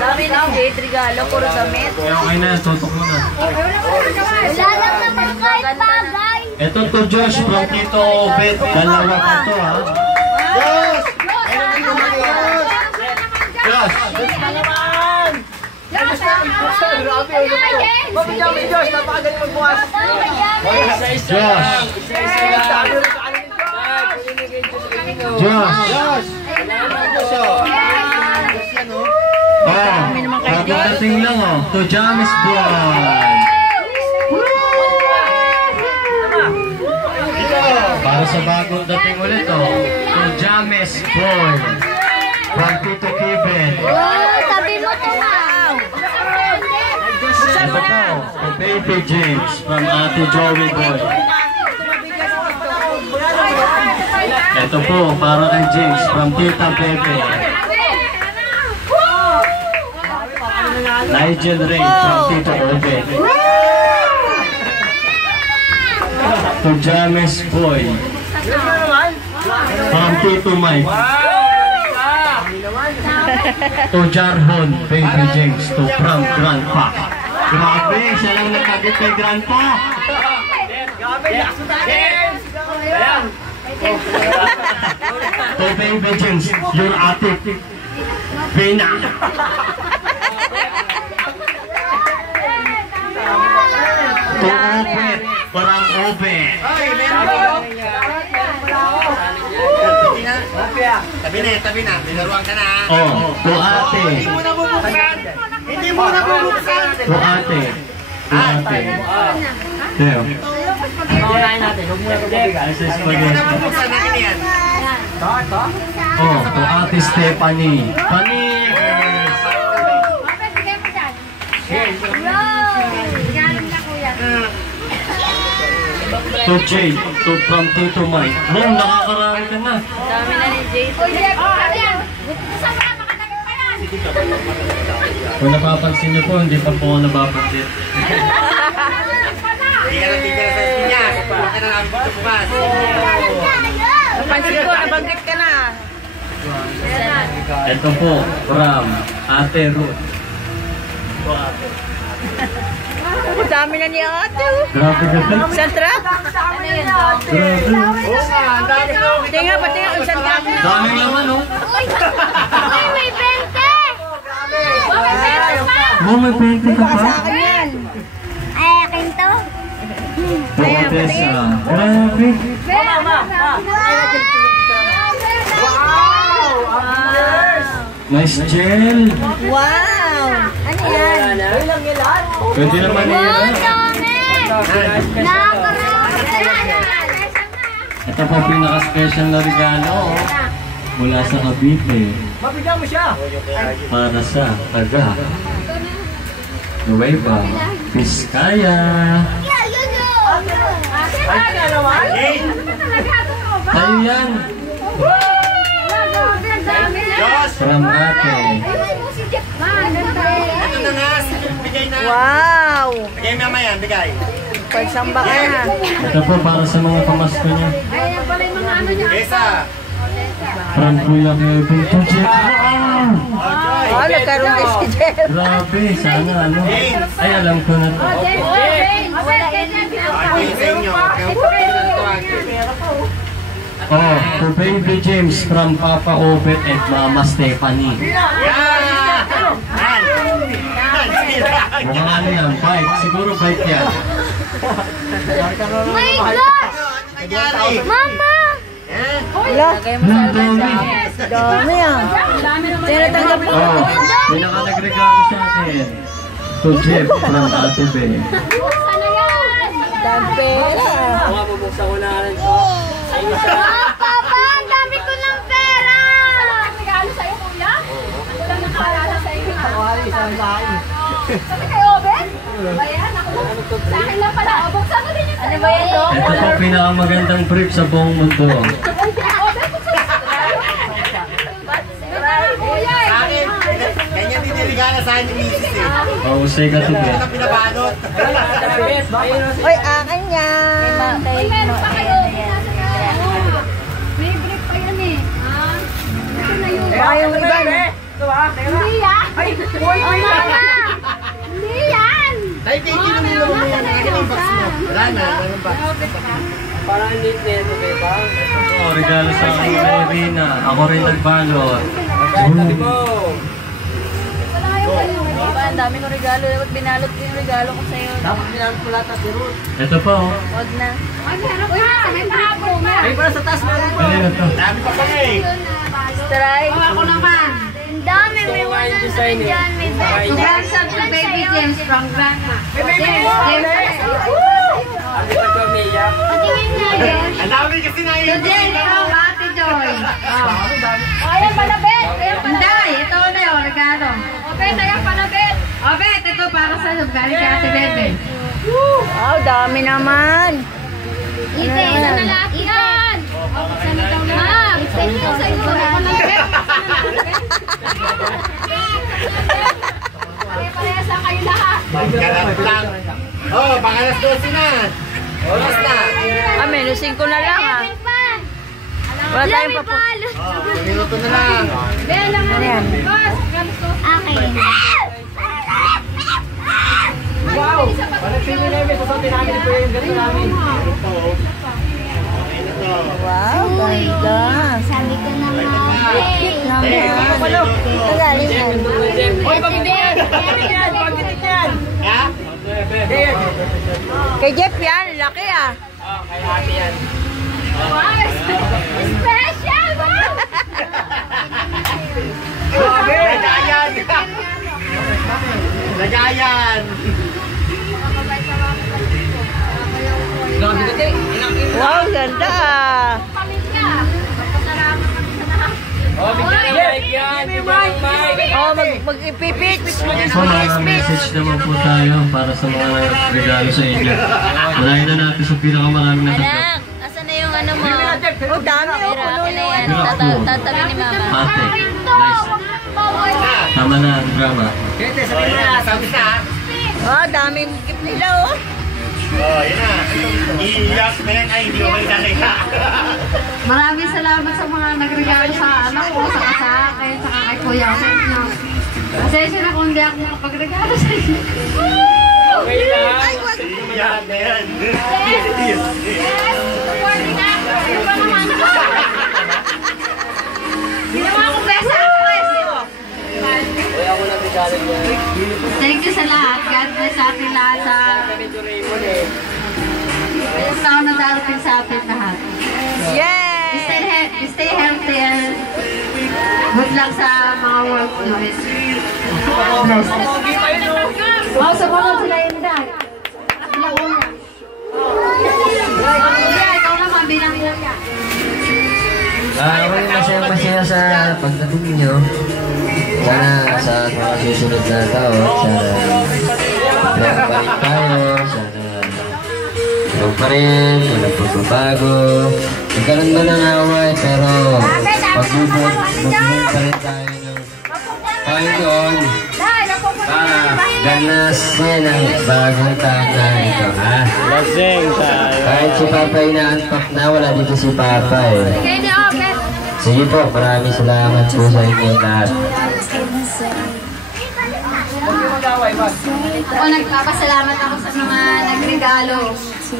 Dami ng date, regalo, puro damit. Okay na, tutok mo na. Wala lang naman kahit bagay. Ito to Josh from Tito Bet. Dalawa pa to ha. Josh! Josh! Josh, napakagaling magbukas. Josh! Josh! Pagdating lang oh. To James Bond. Para sa bagong dating ulit oh. To James Bond. From Tito Kevin. Sabi mo to Ito po, to Baby James from Ate Joey Boy. Ito po, para kay James from Tita Bebe. Nigel Ray from Tito Obe. To James Boy from Tito Mike. To Jarhon Baby James to from Grandpa. Grabe, siya lang nagkagit kay Grandpa. To Baby James, your ate Vina. To Obet, parang Obet. Tabi na. Binaruan ka na. Oh, to ate. Hindi mo na bubuksan. To ate. To ate. Teo. Paunahin natin. Huwag mo na bubuksan. Hindi mo na bubuksan. Nakin yan. Oh, to ate Stephanie. Panis! To Jade, to from Tito Mike. Boom, nakakarami ka na. Dami na ni Jade. Kung napapansin niyo po, hindi pa po ako nababanggit. Hindi ka natigil sa sinya. Baka na namin dito bukas. Napansin ko, nabanggit ka na. Ito po, from Ate Ruth. Ang dami na ni ate. Grabe ka ba? Isang truck? Ano yun? Grabe. Pati nga, isang truck na. Daming laman, oh. Uy, may 20! Oh, may 20 ka pa? Ay, akin to. Oo, Tessa. Grabe. Nice gel. Wow! Ano yan? Pwede naman Wow, yun. dami! Nakakarami! Ito po pinaka-special na regalo oh. Mula sa Cavite. Mabigyan mo siya. Para sa taga Nueva Vizcaya. Tayo yan. From ate. Ito na nga. Bigay na. Wow! Bigay mamaya. Bigay. Pagsamba ka na. Ito po para sa mga pamasko niya. Esa. From Kuya Kevin to Jeff. Oh, nagkaroon din si Jeff. Grabe, sana ano. Ay, alam ko na to. Oh, to Baby James from Papa Obet and Mama Stephanie. Mukhang ano yan, bike. Siguro bike yan. My gosh! Mama! Wala. Dami. Dami ah. Tinatanggap mo. Oh, pinaka nagregalo sa akin. To Jeff from Ate Be. Dami pera. Mga bubuksan ko na rin to. Papa, ang dami ko ng pera! Regalo sa'yo, kuya? Ako lang nakaalala sa'yo. Sabi kayo, Ben? Bayan, ako. Sa akin lang pala. Buksan ko din yung sa'yo. Ano ba yan to? Ito po pinakamagandang brief sa buong mundo. Ganyan din niligala sa akin ni Mrs. eh. Oh, say ka to Ito pinabalot. Uy, akin yan. Uy, meron pa kayo. May brief pa yan eh. Ito na yun. Hindi yan! Oh, mama! Hindi yan! Wala na, ganun ba? Parang neat na ito, diba? Oh, regalo sa akin kay Rina. Ako rin nagbalot. Sabi mo. Ang dami kong regalo. Dapat binalot ko yung regalo ko sa'yo. Dapat binalot ko lahat at irot. Ito pa oh. Huwag na. Ay, meron pa! May tapo nga! Ay, para sa taas meron pa. Kanina to. Dami pa pa eh. Strike. Ako naman. Ang dami. May 100 dyan. May best. Congrats to Baby James from Grandma. Sabi ko ito, Mia. Patingin nga yun. Ang dami kasi na yun. Today from Ate Joy. Ayan pala, Bet. Hindi, ito na yung regalo. Bet, ayan pala, Bet. O, Bet, ito para sa galing kay Ate Bebe. Wow, dami naman. Ipe, isa na lahat yan. Ma'am, ito sa inyo na lang, Bet. Pare-pareha sa kayo lahat. Magkalat lang. Oh, baka alas 12 na. Oras na. Menusin ko na lang, ha. Wala tayong papo. Oh, minuto na lang. Ben, lang mo yan. Akin. Wow! Walang sino namin. Susutin namin po yung ganito namin. Wow, ganda. Sabi ko na nga. Walo. Galing yan. Hoy, pagkitin yan! Pagkitin yan! Pagkitin yan! Ha? Kay Jeff yan, laki ah. Oh, kay ate yan. Wow, special! Wow! Lagayan! Lagayan! Wow, ganda ah. Oh, bigyan ng mic yan! Bigyan ng mic! Oh, mag-ipipitch. So, message naman po tayo para sa mga regalo sa inyo. Alayin na natin sa pinakamaraming natanggap. Anak, asan na yung ano mo? Oh, dami oh. Puno na yan. Tatabi ni mama. Ate, nice. Tama na ang drama. Kete, sabihin mo na! Sabi na! Oh, daming gift nila oh. Oh, yun na! Iiyak na yan! Ay, hindi ko kayo nakita! Maraming salamat sa mga nagregalo sa anak ko, sa akin, sa kay Kuya. Pasensya na kung hindi ako makapagregalo sa inyo. Okay lang! Iiyak na yan! Supporting actor. Ano ba naman? Ginawa ko best actress. Uy, ako lang regalo niya. Thank you sa lahat. God bless sa atin lahat sa Medyo Raymond eh. ngayong taon na darating sa atin lahat. Yay! Stay healthy and good luck sa mga work nyo. Bless. Pogi pa yun oh! Wow, sa mga sila yun dahil. Sila una. Kuya, ikaw naman bilang kuya. Ako rin masaya sa pagdating niyo. Sana sa mga susunod na taon, sana magpapalit tayo, sana huwag pa rin, walang pagbabago. Nagkaroon ba ng away, pero magbubog pa rin tayo ng Panginoon para ganasin ang bagong taon na ito, ha? Lasing tayo. Kahit si Papa inaantok na, wala dito si Papa eh. Sige po, maraming salamat po sa inyo lahat. Ako nagpapasalamat ako sa mga nagregalo.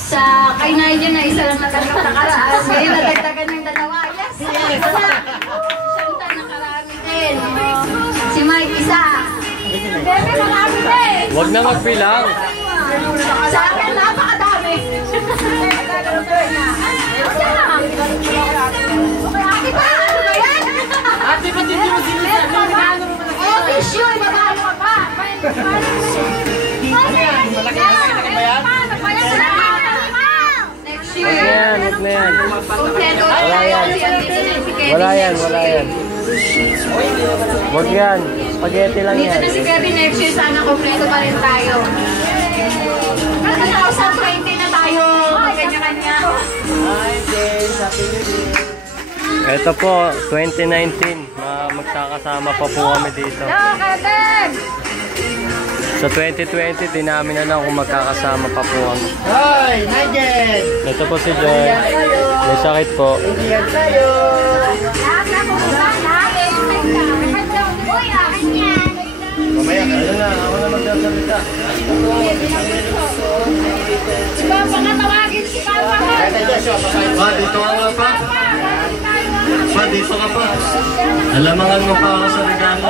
Sa kay Nigel na isa lang natanggap na karaan. Ngayon nadagdagan ng dalawa. Yes! Siyempre nakarami din. Si Mike isa. Bebe, marami din. Huwag na magbilang. Sa akin, napakadami. Kasi lang. Ate ba? Ano ba yan? Ate, ba't hindi mo sinasabi? Oh, tissue. Ibabalo ka pa. Ano yan? Malaki ba yan? Next year. Huwag na yan. Wala yan. Wala yan, wala yan. Huwag yan. Spaghetti lang Dito yan. na si Kevin next year, sana kompleto pa rin tayo. Kasi sa 20 na tayo, kanya-kanya. Ito po, 2019. Magkakasama pa po kami dito. Sa 2020, di namin alam kung magkakasama pa po kami. Hoy, Nigel! Ito po si Joy. May sakit po. Ingat tayo! Lahat na po. Lahat. Uy, ah. Pangatawagin si Papa. Pa, dito ka nga pa. Pa, dito ka pa. Alamangan mo pa ako sa regalo.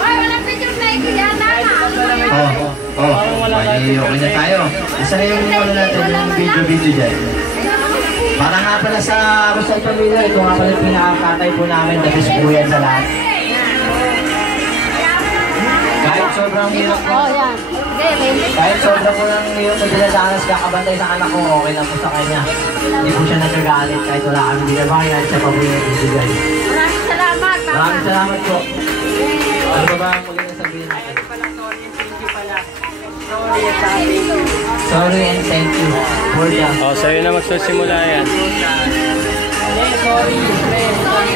Ay, walang picture na ikiyata na. Okay na tayo. Isa na yung ano natin, yung video dyan. Para nga pala sa Rosal Pamilya, ito nga pala yung pinakakatay po namin, the best po yan sa lahat. Kahit sobrang hirap po, kahit sobrang po ng hirap na dinadanas, kakabantay sa anak ko, okay na po sa kanya. Hindi po siya nagagalit kahit wala kami binabayan, siya pa po yung ibigay. Maraming salamat, Papa. Maraming salamat po. Ano ba ang magandang sabihin natin? Sorry and thank you for the... Oh, sa'yo na magsusimula yan. Sorry.